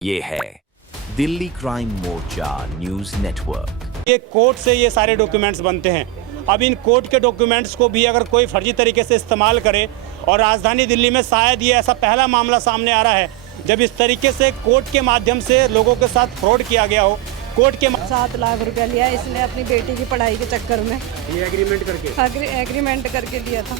ये है दिल्ली क्राइम मोर्चा news network. ये कोर्ट से ये सारे डॉक्यूमेंट्स बनते हैं। अब इन कोर्ट के डॉक्यूमेंट्स को भी अगर कोई फर्जी तरीके से इस्तेमाल करे, और राजधानी दिल्ली में शायद ये ऐसा पहला मामला सामने आ रहा है जब इस तरीके से कोर्ट के माध्यम से लोगों के साथ फ्रॉड किया गया हो। कोर्ट के 7 लाख रुपया लिया इसने अपनी बेटी की पढ़ाई के चक्कर में। ये एग्रीमेंट करके एग्रीमेंट करके लिया था।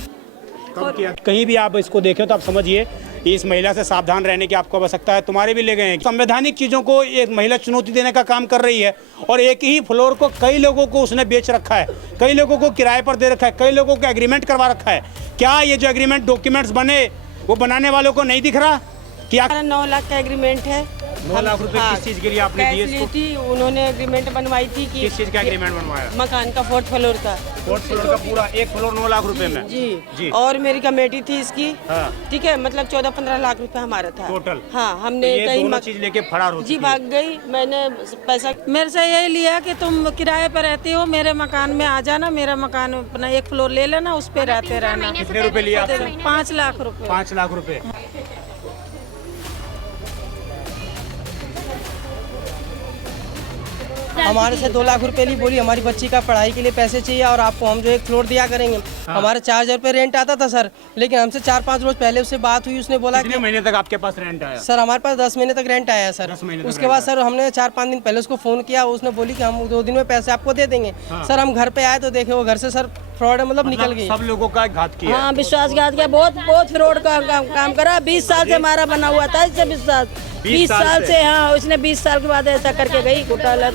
कब किया? कहीं भी आप इसको देखें तो आप समझिए इस महिला से सावधान रहने की आपको आवश्यकता है। तुम्हारे भी ले गए हैं। संवैधानिक चीज़ों को एक महिला चुनौती देने का काम कर रही है, और एक ही फ्लोर को कई लोगों को उसने बेच रखा है, कई लोगों को किराए पर दे रखा है, कई लोगों को एग्रीमेंट करवा रखा है। क्या ये जो एग्रीमेंट डॉक्यूमेंट्स बने वो बनाने वालों को नहीं दिख रहा? क्या 9 लाख का एग्रीमेंट है। 9 लाख रुपए किस चीज़ के लिए आपने दिए इसको? थी, उन्होंने एग्रीमेंट बनवाई थी कि किस चीज़ का एग्रीमेंट बनवाया? मकान का 4th फ्लोर का। 4th फ्लोर का पूरा एक फ्लोर 9 लाख रुपए में? जी। और मेरी कमेटी थी इसकी। हाँ। ठीक है, मतलब 14-15 लाख रुपए हमारा था टोटल। हाँ, हमने ये कहीं दोनों चीज लेके फरार हो जी चुकी है। भाग गई। मैंने पैसा मेरे से यही लिया कि तुम किराए पर रहती हो, मेरे मकान में आ जाना, मेरा मकान अपना 1 फ्लोर ले लेना, उस पे रहते रहना। कितने रुपए लिए आपसे? 5 लाख रुपए। 5 लाख रुपए। हमारे से 2 लाख रुपए ली, बोली हमारी बच्ची का पढ़ाई के लिए पैसे चाहिए और आपको हम जो 1 फ्लोर दिया करेंगे। हमारे 4,000 रुपए रेंट आता था सर, लेकिन हमसे 4-5 रोज पहले उससे बात हुई, उसने बोला कितने महीने तक आपके पास रेंट आया? सर हमारे पास 10 महीने तक रेंट आया सर। 10 महीने तक उसके बाद सर हमने 4-5 दिन पहले उसको फोन किया, उसने बोली कि हम 2 दिन में पैसे आपको दे देंगे। सर हम घर पे आए तो देखे वो घर से सर फ्रॉड मतलब निकल गई। सब लोगों का घात किया। हाँ, विश्वासघात किया। बहुत फ्रॉड का काम करा। 20 साल से हमारा बना हुआ था इससे। 20 साल से। हाँ, उसने 20 साल के बाद ऐसा करके गई घोटाला।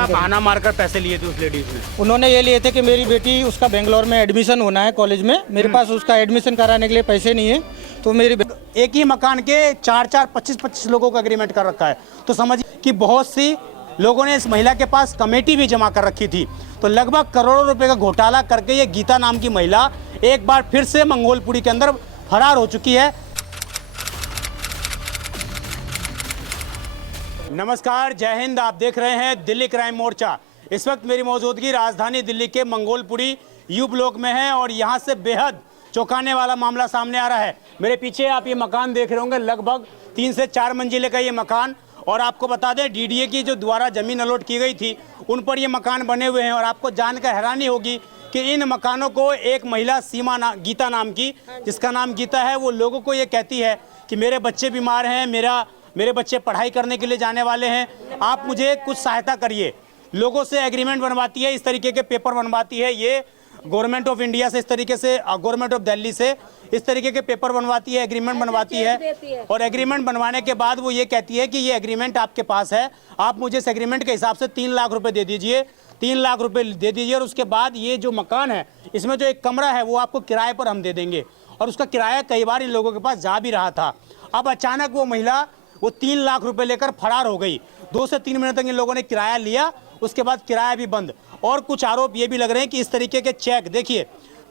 बहाना मारकर पैसे लिए थे उस लेडीज ने। उन्होंने ये लिए थे कि मेरी बेटी उसका बेंगलोर में एडमिशन होना है कॉलेज में, मेरे पास उसका एडमिशन कराने के लिए पैसे नहीं है, तो मेरी एक ही मकान के 4-4, 25-25 लोगों का एग्रीमेंट कर रखा है। तो समझिए कि बहुत सी लोगों ने इस महिला के पास कमेटी भी जमा कर रखी थी। तो लगभग करोड़ों रुपए का घोटाला करके ये गीता नाम की महिला एक बार फिर से मंगोलपुरी के अंदर फरार हो चुकी है। नमस्कार, जय हिंद। आप देख रहे हैं दिल्ली क्राइम मोर्चा। इस वक्त मेरी मौजूदगी राजधानी दिल्ली के मंगोलपुरी यू ब्लॉक में है, और यहाँ से बेहद चौंकाने वाला मामला सामने आ रहा है। मेरे पीछे आप ये मकान देख रहे होंगे, लगभग 3 से 4 मंजिले का ये मकान। और आपको बता दें डीडीए की जो द्वारा जमीन अलॉट की गई थी उन पर ये मकान बने हुए हैं। और आपको जानकर हैरानी होगी कि इन मकानों को एक महिला गीता नाम की, जिसका नाम गीता है, वो लोगों को ये कहती है कि मेरे बच्चे बीमार हैं, मेरे बच्चे पढ़ाई करने के लिए जाने वाले हैं, आप मुझे कुछ सहायता करिए। लोगों से एग्रीमेंट बनवाती है, इस तरीके के पेपर बनवाती है। ये गवर्नमेंट ऑफ इंडिया से इस तरीके से, गवर्नमेंट ऑफ दिल्ली से इस तरीके के पेपर बनवाती है, एग्रीमेंट बनवाती है। और एग्रीमेंट बनवाने के बाद वो ये कहती है कि ये एग्रीमेंट आपके पास है, आप मुझे इस एग्रीमेंट के हिसाब से 3 लाख रुपए दे दीजिए, 3 लाख रुपए दे दीजिए। और उसके बाद ये जो मकान है इसमें जो एक कमरा है वो आपको किराए पर हम दे देंगे। और उसका किराया कई बार इन लोगों के पास जा भी रहा था। अब अचानक वो महिला वो 3 लाख रुपए लेकर फरार हो गई। 2 से 3 महीने तक इन लोगों ने किराया लिया, उसके बाद किराया भी बंद। और कुछ आरोप ये भी लग रहे हैं कि इस तरीके के चेक, देखिए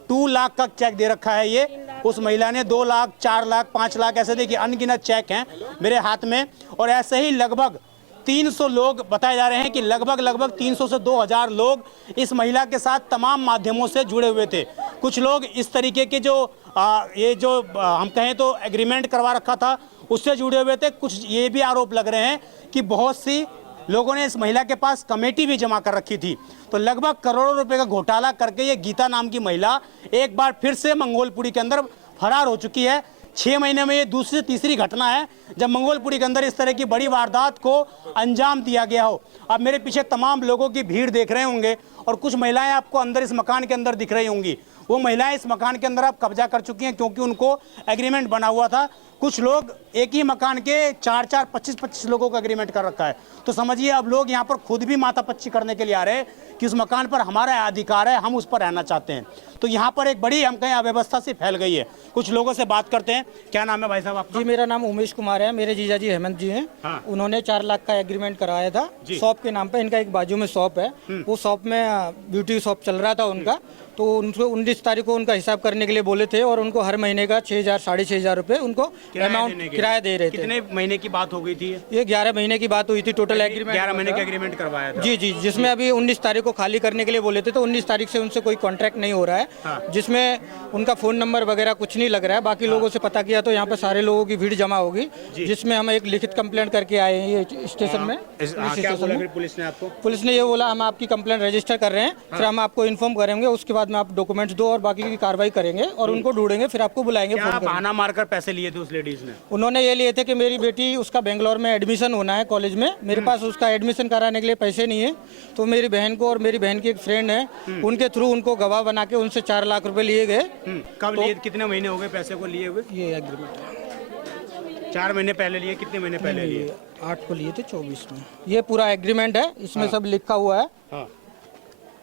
2 लाख का चेक दे रखा है ये उस महिला ने, 2 लाख, 4 लाख, 5 लाख, ऐसे देखिए अनगिनत चेक हैं मेरे हाथ में। और ऐसे ही लगभग 300 लोग बताए जा रहे हैं कि लगभग 300 से 2000 लोग इस महिला के साथ तमाम माध्यमों से जुड़े हुए थे। कुछ लोग इस तरीके के जो हम कहें तो एग्रीमेंट करवा रखा था उससे जुड़े हुए थे। कुछ ये भी आरोप लग रहे हैं कि बहुत सी लोगों ने इस महिला के पास कमेटी भी जमा कर रखी थी। तो लगभग करोड़ों रुपए का घोटाला करके ये गीता नाम की महिला एक बार फिर से मंगोलपुरी के अंदर फरार हो चुकी है। 6 महीने में ये दूसरी तीसरी घटना है जब मंगोलपुरी के अंदर इस तरह की बड़ी वारदात को अंजाम दिया गया हो। अब मेरे पीछे तमाम लोगों की भीड़ देख रहे होंगे, और कुछ महिलाएं आपको अंदर इस मकान के अंदर दिख रही होंगी। वो महिलाएं इस मकान के अंदर अब कब्जा कर चुकी हैं क्योंकि उनको एग्रीमेंट बना हुआ था। कुछ लोग एक ही मकान के 4-4, 25-25 लोगों का एग्रीमेंट कर रखा है। तो समझिए अब लोग यहाँ पर खुद भी माथापच्ची करने के लिए आ रहे हैं कि उस मकान पर हमारा अधिकार है, हम उस पर रहना चाहते हैं। तो यहाँ पर एक बड़ी हम कहें अव्यवस्था सी फैल गई है। कुछ लोगों से बात करते हैं। क्या नाम है भाई साहब आपका? जी मेरा नाम उमेश कुमार है, मेरे जीजा जी हेमंत जी हैं। हाँ। उन्होंने 4 लाख का एग्रीमेंट कराया था शॉप के नाम पे। इनका एक बाजू में शॉप है, वो शॉप में ब्यूटी शॉप चल रहा था उनका। तो उनको 19 तारीख को उनका हिसाब करने के लिए बोले थे और उनको हर महीने का 6,000 6,500 रुपए उनको अमाउंट किराया दे रहे थे। कितने महीने की बात हो गई थी ये 11 महीने की बात हुई थी टोटल एग्रीमेंट। 11 महीने का एग्रीमेंट करवाया था। जी जी, जिसमें अभी 19 तारीख को खाली करने के लिए बोले थे, तो 19 तारीख से उनसे कोई कॉन्ट्रैक्ट नहीं हो रहा है, जिसमें उनका फ़ोन नंबर वगैरह कुछ नहीं लग रहा है। बाकी लोगों से पता किया तो यहाँ पर सारे लोगों की भीड़ जमा होगी, जिसमें हम एक लिखित कंप्लेंट करके आए हैं ये स्टेशन में। क्या बोला फिर पुलिस ने आपको? पुलिस ने ये बोला हम आपकी कंप्लेंट रजिस्टर कर रहे हैं, फिर हम आपको इन्फॉर्म करेंगे, उसके बाद में आप डॉक्यूमेंट्स दो और बाकी की कार्रवाई करेंगे और उनको ढूंढेंगे, फिर आपको बुलाएंगे। क्या बहाना मारकर पैसे लिए थे उस लेडीज ने? उन्होंने ये लिए थे कि मेरी बेटी उसका बेंगलोर में एडमिशन होना है कॉलेज में, मेरे पास उसका एडमिशन कराने के लिए पैसे नहीं है, तो मेरी बहन को और मेरी बहन की एक फ्रेंड है, उनके थ्रू उनको गवाह बना के उनसे 4 लाख रुपए लिए गए। कब लिए? कितने महीने हो गए पैसे को लिए हुए? ये एग्रीमेंट है 4 महीने पहले लिए। कितने महीने पहले लिए? 8 को लिए थे 24 में। ये पूरा एग्रीमेंट है, इसमें सब लिखा हुआ है। हाँ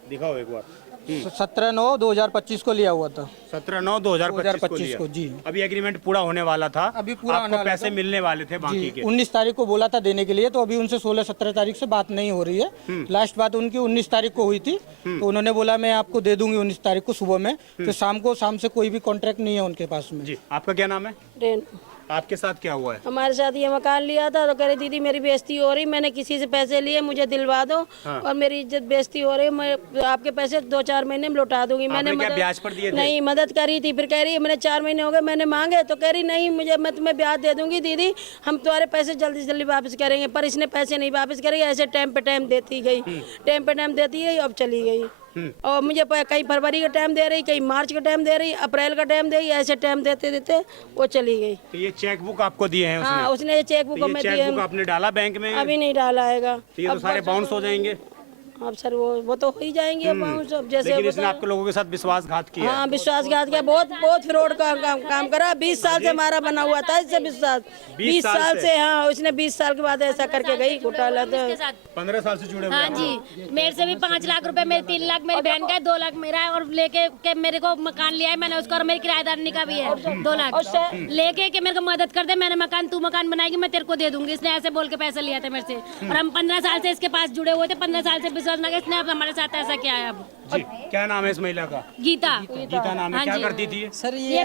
दिखाओ एक बार। 17/9/2025 को लिया हुआ था। 17/9/2025 को जी। अभी एग्रीमेंट पूरा होने वाला था, अभी पूरा होने वाला पैसे था। मिलने वाले थे बाकी के। 19 तारीख को बोला था देने के लिए, तो अभी उनसे 16-17 तारीख से बात नहीं हो रही है। लास्ट बात उनकी 19 तारीख को हुई थी, तो उन्होंने बोला मैं आपको दे दूंगी 19 तारीख को सुबह में, फिर शाम से कोई भी कॉन्ट्रैक्ट नहीं है उनके पास में। जी आपका क्या नाम है? आपके साथ क्या हुआ है? हमारे साथ ये मकान लिया था, तो कह रही दीदी मेरी बेइज्जती हो रही, मैंने किसी से पैसे लिए, मुझे दिलवा दो और मेरी इज्जत बेइज्जती हो रही है, मैं आपके पैसे 2-4 महीने में लौटा दूंगी। मैंने क्या ब्याज पर दिए थे? नहीं, मदद करी थी, फिर कह रही है मैंने 4 महीने हो गए मैंने मांगे, तो कह रही नहीं मैं तुम्हें ब्याज दे दूंगी दीदी, हम तुम्हारे पैसे जल्दी से जल्दी वापस करेंगे। पर इसने पैसे नहीं वापस करे, ऐसे टाइम पे टाइम देती गई, टाइम पे टाइम देती गई, अब चली गई। और मुझे कहीं फरवरी का टाइम दे रही, कहीं मार्च का टाइम दे रही, अप्रैल का टाइम दे रही, ऐसे टाइम देते देते वो चली गई। तो ये चेक बुक आपको दिए हैं उसने? हाँ, उसने ये चेक बुक हमें दिए। चेक बुक आपने डाला बैंक में? अभी नहीं डाला है। तो ये तो सारे बाउंस हो जाएंगे। अब सर वो तो हो ही जाएंगे बाउंस, अब जैसे लेकिन इसने आपके लोगों के साथ विश्वासघात किया। हाँ, विश्वासघात किया, बहुत फ्रॉड का काम करा। 20 साल से हमारा बना हुआ था इससे विश्वास। 20 साल से। हाँ, उसने 20 साल के बाद ऐसा करके गई घोटाला। 15 साल से जुड़े हुए। हाँ जी, मेरे से भी 5 लाख रुपए, मेरे 3 लाख मेरी बहन का है, 2 लाख मेरा है, और लेके के मेरे को मकान लिया है मैंने उसका, और मेरी किराएदारनी का भी है 2 लाख लेके के मेरे को मदद कर दे, मैंने मकान तू मकान बनाएगी मैं तेरे को दे दूंगी। इसने ऐसे बोल के पैसे लिया था मेरे से, और हम 15 साल से इसके पास जुड़े हुए थे। 15 साल से विश्वास ना, इसने अब हमारे साथ ऐसा किया है। अब जी क्या नाम है इस महिला का? गीता। गीता नाम है। क्या करती थी? सर ये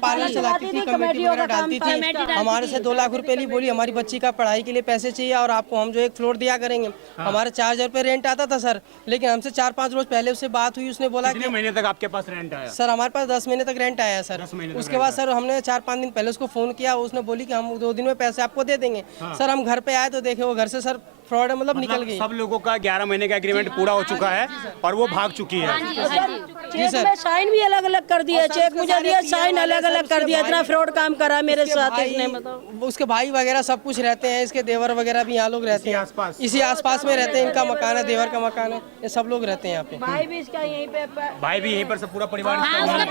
पार्लर चलाती थी, कमेटी वगैरह डालती थी, हमारे से 2 लाख रुपए ली, बोली हमारी बच्ची का पढ़ाई के लिए पैसे चाहिए और आपको हम जो एक फ्लोर दिया करेंगे। हमारे 4,000 रुपए रेंट आता था सर, लेकिन हमसे 4-5 रोज पहले उससे बात हुई, उसने बोला कितने महीने तक आपके पास रेंट आया? सर हमारे पास 10 महीने तक रेंट आया है सर। उसके बाद सर हमने 4-5 दिन पहले उसको फोन किया, उसने बोली कि हम 2 दिन में पैसे आपको दे देंगे। सर हम घर पे आए तो देखे वो घर से सर फ्रॉड है, मतलब निकल गई। सब लोगों का 11 महीने का एग्रीमेंट पूरा हो चुका है और वो भाग चुकी है। जी सर, साइन भी अलग अलग कर दिया, चेक मुझे दिया, साइन अलग अलग कर दिया। इतना फ्रॉड काम करा मेरे साथ इसने, बताओ। उसके भाई वगैरह सब कुछ रहते हैं, इसके देवर वगैरह भी यहाँ लोग रहते हैं, इसी आसपास में रहते हैं। इनका मकान है, देवर का मकान है, ये सब लोग रहते हैं यहाँ पे। भाई भी इसका यहीं पे, भाई भी यहीं पर, सब पूरा परिवार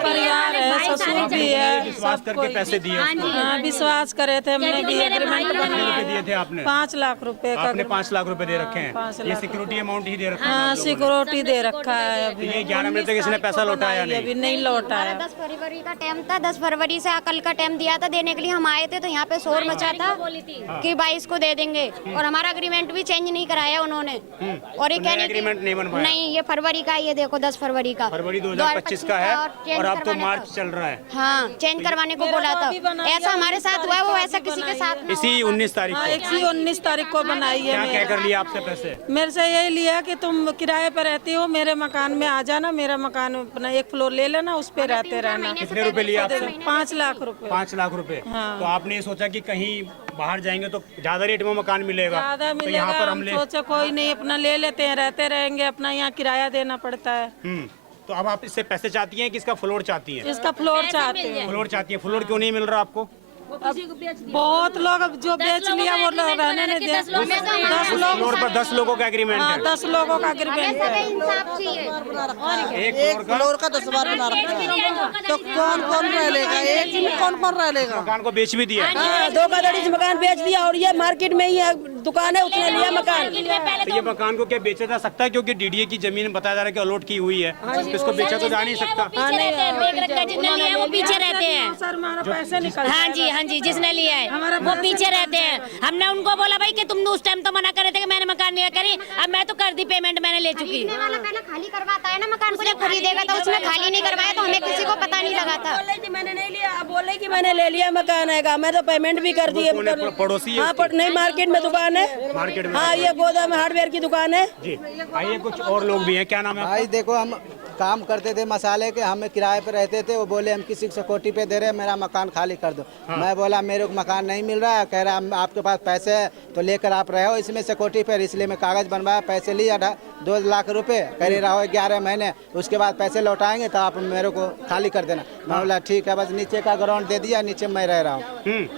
परिवार है, ससुर भी है, विश्वास करके पैसे दिए। हाँ, विश्वास करे थे, हमने भी एग्रीमेंट बनाया। दिए थे आपने? 5 लाख रुपए का। आपने 5 लाख रुपए दे रखे हैं? 5 ये लाख सिक्योरिटी अमाउंट ही दे रखा है? हाँ, सिक्योरिटी दे रखा है। अभी ये 11 महीने तक इसने पैसा लौटाया नहीं? अभी नहीं लौटाया। 10 फरवरी का टाइम था, 10 फरवरी से कल का टाइम दिया था देने के लिए। हम आए थे तो यहाँ पे शोर मचा था कि 22 को दे देंगे, और हमारा एग्रीमेंट भी चेंज नहीं कराया उन्होंने। और ये कहने एग्रीमेंट नहीं बनवाया? नहीं, ये फरवरी का, ये देखो 10 फरवरी का, फरवरी 2025 का है, और अब तो मार्च चल रहा है। हाँ, चेंज करवाने को बोला था। ऐसा हमारे साथ हुआ है, वो ऐसा किसी के साथ ना इसी 19 तारीख हाँ, को? इसी 19 तारीख को बनाई है। क्या कर लिया आपसे पैसे? मेरे से यही लिया कि तुम किराए पे रहती हो, मेरे मकान में आ जाना, मेरा मकान अपना 1 फ्लोर ले लेना, उस पे रहते रहना। कितने रुपए लिए आपसे? 5 लाख रुपए। 5 लाख रुपए। तो आपने ये सोचा कि कहीं बाहर जाएंगे तो ज्यादा रेट में मकान मिलेगा, ज्यादा तो मिलेगा। यहाँ पर हम सोचा कोई नहीं, अपना ले लेते हैं, रहते रहेंगे, अपना यहाँ किराया देना पड़ता है। तो अब आप इससे पैसे चाहती हैं कि इसका फ्लोर चाहती हैं? इसका फ्लोर चाहते हैं। फ्लोर चाहती है। फ्लोर क्यों नहीं मिल रहा आपको? बहुत लोग जो बेच लिया वो लोग रहने नहीं दे। 10 लोग, फ्लोर पर 10 लोगों का एग्रीमेंट है? 10 लोगों का एग्रीमेंट है। एक फ्लोर का 10 बार बना रखा है, तो कौन कौन रह लेगा? एक में कौन कौन रह लेगा? मकान को बेच भी दिया? धोखाधड़ी से मकान बेच दिया, और ये मार्केट में ही दुकान है उसने लिया मकान। तो ये मकान को क्या बेचा जा सकता है, क्योंकि डीडीए की जमीन बताया जा रहा है कि अलॉट की हुई है, इसको बेचा तो जा नहीं सकता। जिसने लिया है वो पीछे रहते हैं। सर हमारा पैसे निकल हाँ जी जिसने लिया है वो पीछे रहते हैं। हमने उनको बोला भाई कि तुम उस टाइम तो मना कर रहे थे कि मैंने मकान लिया करी, अब मैं तो कर दी पेमेंट, मैंने ले चुकी। वाला पहले खाली करवाता है ना मकान को, जब खरीदेगा तो उसने खाली नहीं करवाया तो हमें किसी को पता नहीं लगा था। बोले कि मैंने नहीं लिया, अब बोले कि मैंने ले लिया मकान है, मैं तो पेमेंट भी कर दी है। पड़ोसी है? हाँ नहीं, मार्केट में दुकान है। मार्केट में? हाँ, ये गोदाम हार्डवेयर की दुकान है जी। आइए कुछ और लोग भी हैं, क्या नाम है भाई? देखो हम काम करते थे मसाले के, हमें किराए पे रहते थे, वो बोले हम किसी सिक्योरिटी पे दे रहे हैं, मेरा मकान खाली कर दो। मैं बोला मेरे को मकान नहीं मिल रहा है, कह रहा आपके पास पैसे है तो लेकर आप रहे हो इसमें सिक्योरिटी पे, इसलिए मैं कागज बनवाया, पैसे लिया 2 लाख रुपए, कह रहा 11 महीने, उसके बाद पैसे लौटाएंगे तो आप मेरे को खाली कर देना। मैं बोला ठीक है, बस नीचे का ग्राउंड दे दिया, नीचे मैं रह रहा हूँ।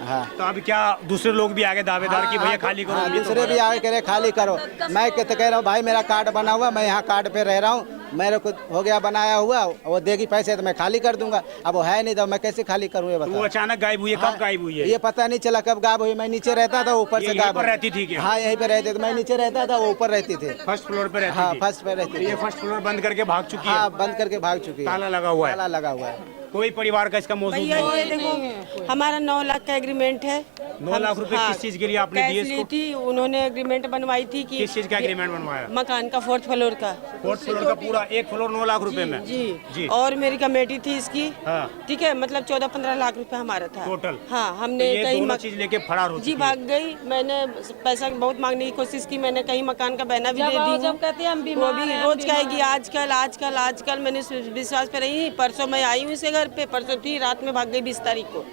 हाँ, तो अब क्या दूसरे लोग भी आगे दावेदार की भैया खाली करो? दूसरे भी आगे कह रहे खाली करो। मैं कहते कह रहा हूँ भाई मेरा कार्ड बना हुआ, मैं यहाँ कार्ड पे रह रहा हूँ, मेरे को हो गया बनाया हुआ, वो देगी पैसे तो मैं खाली कर दूंगा। अब वो है नहीं तो मैं कैसे खाली करूँ ये बताओ। वो अचानक गायब हुई है, कब गायब हुई है? ये पता नहीं चला कब गायब हुई। मैं नीचे रहता था, ऊपर से गायब रहती थी क्या? हाँ यहीं पे रहते थे, मैं नीचे रहता था, वो ऊपर रहती थी, फर्स्ट फ्लोर पे रहती हाँ थी? फर्स्ट पे रहती थी। ये फर्स्ट फ्लोर बंद करके भाग चुकी है? हाँ बंद करके भाग चुकी है, ताला लगा हुआ है? ताला लगा हुआ है। कोई परिवार का इसका मौजूद भैया नहीं? ये देखो हमारा 9 लाख का एग्रीमेंट है। 9 लाख रुपए किस चीज के लिए आपने दिए कैश ली इसको? थी, उन्होंने एग्रीमेंट बनवाई थी कि किस चीज का एग्रीमेंट बनवाया? मकान का 4th फ्लोर का। 4th फ्लोर का पूरा एक फ्लोर 9 लाख रुपए में? जी। और मेरी कमेटी थी इसकी, हाँ। ठीक है, मतलब 14-15 लाख रुपए हमारा था टोटल? हाँ, हमने ये कहीं दोनों चीज लेके फरार हो जी चुकी भाग गई। मैंने पैसा बहुत मांगने की कोशिश की, मैंने कहीं मकान का बहना भी दे दी जब कहते हैं हम वो भी रोज कहेगी आजकल। मैंने विश्वास पे रही। परसों मैं आई हूँ इसे घर पे, परसों थी रात में भाग गई 20 तारीख को।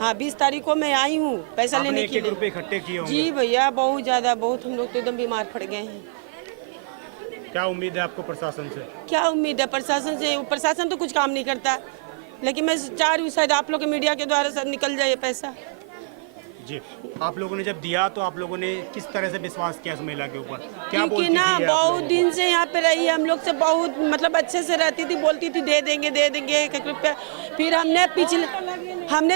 हाँ 20 तारीख को मैं आई हूँ पैसा लेने के लिए। रुपए इकट्ठे किए होंगे? जी भैया बहुत ज्यादा, बहुत हम लोग तो एकदम बीमार पड़ गए हैं। क्या उम्मीद है आपको प्रशासन से? क्या उम्मीद है प्रशासन से? प्रशासन तो कुछ काम नहीं करता, लेकिन मैं चाह रही हूँ शायद आप लोग के मीडिया के द्वारा सब निकल जाए पैसा। जी, आप लोगों ने जब दिया तो आप लोगों ने किस तरह से विश्वास किया इस महिला के ऊपर? क्या क्योंकि बोलती ना थी ये आप बहुत लोगों दिन से यहाँ पे रही, हम लोग से बहुत मतलब अच्छे से रहती थी, बोलती थी दे देंगे 1 रुपया। फिर हमने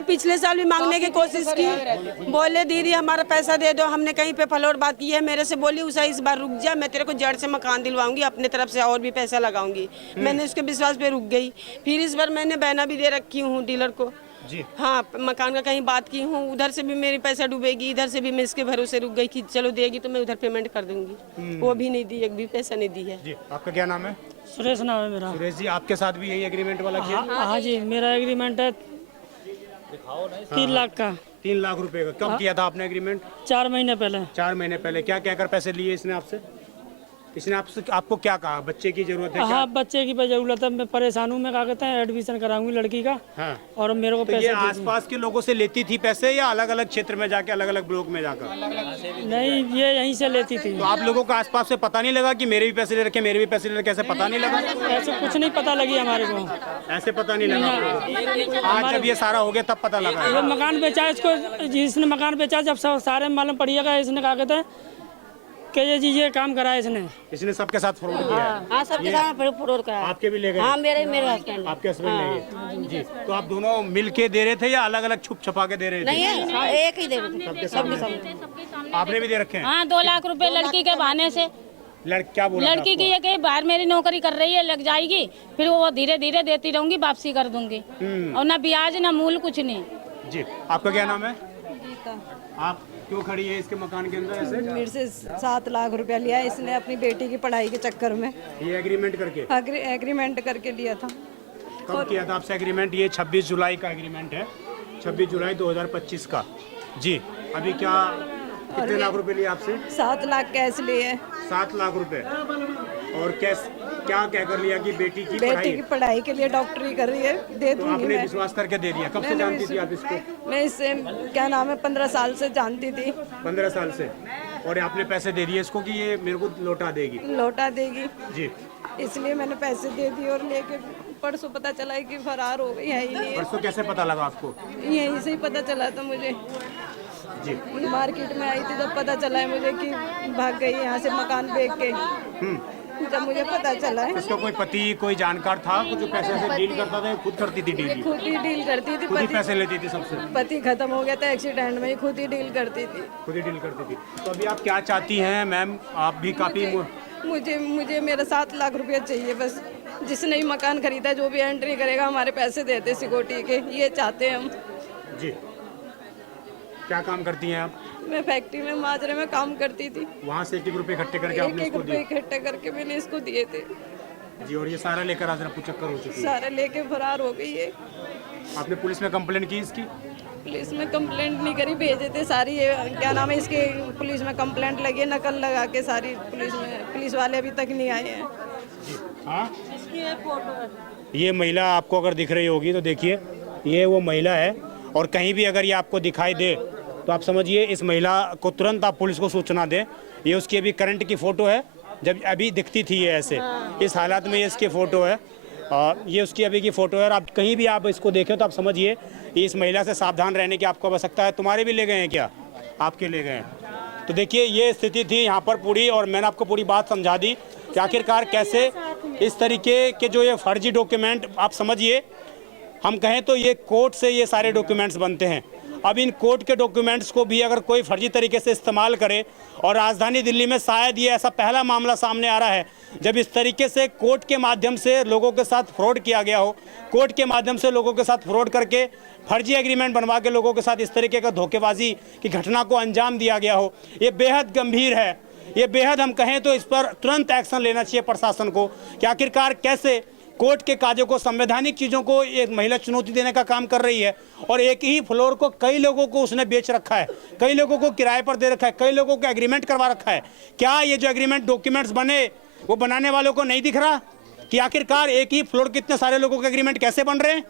पिछले साल भी मांगने की कोशिश की, बोले दीदी हमारा पैसा दे दो। हमने कहीं पे फलोर बात की है, मेरे से बोली उषा इस बार रुक जा, मैं तेरे को जड़ से मकान दिलवाऊंगी, अपने तरफ से और भी पैसा लगाऊंगी। मैंने उसके विश्वास पे रुक गई। फिर इस बार मैंने बहना भी दे रखी हूँ डीलर को जी। हाँ, मकान का कहीं बात की हूँ, उधर से भी मेरी पैसा डूबेगी, इधर से भी मैं इसके भरोसे रुक गई कि चलो देगी तो मैं उधर पेमेंट कर दूंगी। वो भी नहीं दी, एक भी पैसा नहीं दी है। जी, आपका क्या नाम है? सुरेश नाम है मेरा। सुरेश जी, आपके साथ भी यही एग्रीमेंट वाला किया? हाँ जी, मेरा एग्रीमेंट है 3 लाख का। 3 लाख रुपए का? कब किया था आपने एग्रीमेंट? 4 महीने पहले। 4 महीने पहले। क्या क्या कर पैसे लिए इसने आपसे? इसने आपको क्या कहा? बच्चे की जरूरत है? हाँ बच्चे की जरूरत है, मैं परेशान हूँ, मैं क्या कहते हैं एडमिशन कराऊंगी लड़की का। हाँ। और मेरे को तो पैसे ये आसपास के लोगों से लेती थी पैसे या अलग अलग क्षेत्र में जाके अलग अलग ब्लॉक में जाकर? नहीं, ये यहीं से लेती थी। तो आप लोगों को आसपास से पता नहीं लगा कि मेरे भी पैसे ले रखे, मेरे भी पैसे ले रखे, ऐसे पता नहीं लगा? ऐसे कुछ नहीं पता लगी हमारे को। ऐसे पता नहीं लगा आप लोगों को? आज जब ये सारा हो गया तब पता लगा? ये मकान बेचा इसको, जिसने मकान बेचा जब सब सारे मालूम पड़िएगा, इसने कहा कहते हैं कि ये काम करा है इसने सबके साथ फ्रॉड किया है। हाँ सबके साथ फ्रॉड करा। आपके भी ले गए? हाँ मेरे हस्बैंड। आपके हस्बैंड ले गए? जी। तो आप दोनों मिल के दे रहे थे या अलग अलग छुप छुपा के दे रहे थे? नहीं, एक ही दे रहे थे सबके। आपने भी दे रखे हैं? हाँ 2 लाख रुपए लड़की के बहाने से। क्या बोला? लड़की की ये कहीं बाहर मेरी नौकरी कर रही है, लग जाएगी, फिर वो धीरे धीरे देती रहूंगी, वापसी कर दूंगी, और ना ब्याज ना मूल कुछ नहीं। जी, आपका क्या नाम है? आप क्यों खड़ी है इसके मकान के अंदर ऐसे? मेरे से 7 लाख रुपया लिया इसने अपनी बेटी की पढ़ाई के चक्कर में। ये एग्रीमेंट करके? एग्रीमेंट करके लिया था। कब किया था आपसे एग्रीमेंट? ये 26 जुलाई का एग्रीमेंट है, 26 जुलाई 2025 का। जी, अभी क्या कितने लाख रुपए लिए आपसे? 7 लाख कैश लिए। 7 लाख रुपए। और कैश क्या कर लिया कि बेटी की पढ़ाई के लिए डॉक्टरी कर रही है, दे दूंगी। आपने विश्वास करके दे दिया? कब से जानती थी आप इसको? मैं इससे क्या नाम है 15 साल से जानती थी। 15 साल से? और आपने पैसे दे दिए इसको कि ये मेरे को लौटा देगी? लौटा देगी जी। इसलिए मैंने पैसे दे दिए और लेके परसों पता चला है कि फरार हो गई है ही नहीं। परसों कैसे पता लगा आपको? यहीं से ही पता चला था मुझे। जी। मार्केट में आई थी तब पता चला है मुझे कि भाग गई यहाँ से मकान बेच के। जब मुझे पता चला है। इसका कोई पति कोई जानकार था कुछ जो पैसे से डील करता था, खुद करती थी डील? खुद ही डील करती थी, खुद ही पैसे लेती थी सबसे। पति खत्म हो गया था एक्सीडेंट में, खुद ही डील करती थी। खुद ही डील करती थी। तो अभी आप क्या चाहती हैं मैम? आप भी काफी मुझे मेरा 7 लाख रुपया चाहिए बस। जिसने भी मकान खरीदा, जो भी एंट्री करेगा हमारे पैसे देते सिक्योरिटी के, ये चाहते हैं हम जी। क्या काम करती हैं आप? मैं फैक्ट्री में माजरे में काम करती थी। वहाँ से 1-1 रुपए इकट्ठे करके आपने इसको दिए? इकट्ठे करके मैंने इसको दिए थे जी। और ये सारा लेकर आज चक्कर हो चुकी है? सारा लेके फरार हो गई है। आपने पुलिस में कंप्लेंट की इसकी? पुलिस में कंप्लेंट नहीं करी, भेजे थे सारी, ये क्या नाम है इसके, पुलिस में कंप्लेंट लगी, नकल लगा के सारी पुलिस में, पुलिस वाले अभी तक नहीं आए हैं। हाँ, ये महिला आपको अगर दिख रही होगी तो देखिए, ये वो महिला है। और कहीं भी अगर ये आपको दिखाई दे तो आप समझिए इस महिला को तुरंत आप पुलिस को सूचना दें। ये उसकी अभी करंट की फ़ोटो है, जब अभी दिखती थी ये ऐसे, इस हालात में ये इसकी फ़ोटो है। और ये उसकी अभी की फ़ोटो है। और आप कहीं भी आप इसको देखें तो आप समझिए इस महिला से सावधान रहने की आपको आवश्यकता है। तुम्हारे भी ले गए हैं क्या? आपके ले गए हैं। तो देखिए ये स्थिति थी यहाँ पर पूरी, और मैंने आपको पूरी बात समझा दी कि आखिरकार कैसे इस तरीके के जो ये फर्जी डॉक्यूमेंट, आप समझिए हम कहें तो ये कोर्ट से ये सारे डॉक्यूमेंट्स बनते हैं। अब इन कोर्ट के डॉक्यूमेंट्स को भी अगर कोई फर्जी तरीके से इस्तेमाल करे, और राजधानी दिल्ली में शायद ये ऐसा पहला मामला सामने आ रहा है जब इस तरीके से कोर्ट के माध्यम से लोगों के साथ फ्रॉड किया गया हो, कोर्ट के माध्यम से लोगों के साथ फ्रॉड करके फर्जी एग्रीमेंट बनवा के लोगों के साथ इस तरीके का धोखेबाजी की घटना को अंजाम दिया गया हो। ये बेहद गंभीर है, ये बेहद, हम कहें तो इस पर तुरंत एक्शन लेना चाहिए प्रशासन को कि आखिरकार कैसे कोर्ट के काजों को, संवैधानिक चीज़ों को एक महिला चुनौती देने का काम कर रही है। और एक ही फ्लोर को कई लोगों को उसने बेच रखा है, कई लोगों को किराए पर दे रखा है, कई लोगों को एग्रीमेंट करवा रखा है। क्या ये जो एग्रीमेंट डॉक्यूमेंट्स बने वो बनाने वालों को नहीं दिख रहा कि आखिरकार एक ही फ्लोर कितने सारे लोगों के एग्रीमेंट कैसे बन रहे हैं?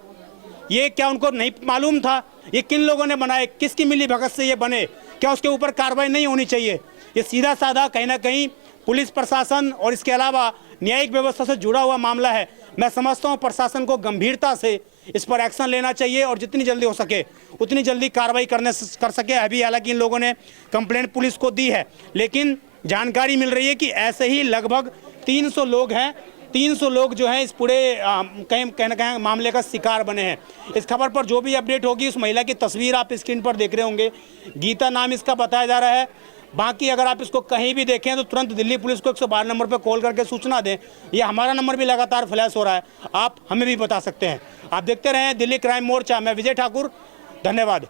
ये क्या उनको नहीं मालूम था? ये किन लोगों ने बनाए, किसकी मिली भगत से ये बने? क्या उसके ऊपर कार्रवाई नहीं होनी चाहिए? ये सीधा साधा कहीं ना कहीं पुलिस प्रशासन और इसके अलावा न्यायिक व्यवस्था से जुड़ा हुआ मामला है। मैं समझता हूँ प्रशासन को गंभीरता से इस पर एक्शन लेना चाहिए और जितनी जल्दी हो सके उतनी जल्दी कार्रवाई कर सके। अभी हालांकि इन लोगों ने कंप्लेंट पुलिस को दी है, लेकिन जानकारी मिल रही है कि ऐसे ही लगभग 300 लोग हैं, 300 लोग जो हैं इस पूरे कहीं ना कहीं मामले का शिकार बने हैं। इस खबर पर जो भी अपडेट होगी, उस महिला की तस्वीर आप स्क्रीन पर देख रहे होंगे, गीता नाम इसका बताया जा रहा है। बाकी अगर आप इसको कहीं भी देखें तो तुरंत दिल्ली पुलिस को 112 नंबर पर कॉल करके सूचना दें। ये हमारा नंबर भी लगातार फ्लैश हो रहा है, आप हमें भी बता सकते हैं। आप देखते रहें दिल्ली क्राइम मोर्चा। मैं विजय ठाकुर, धन्यवाद।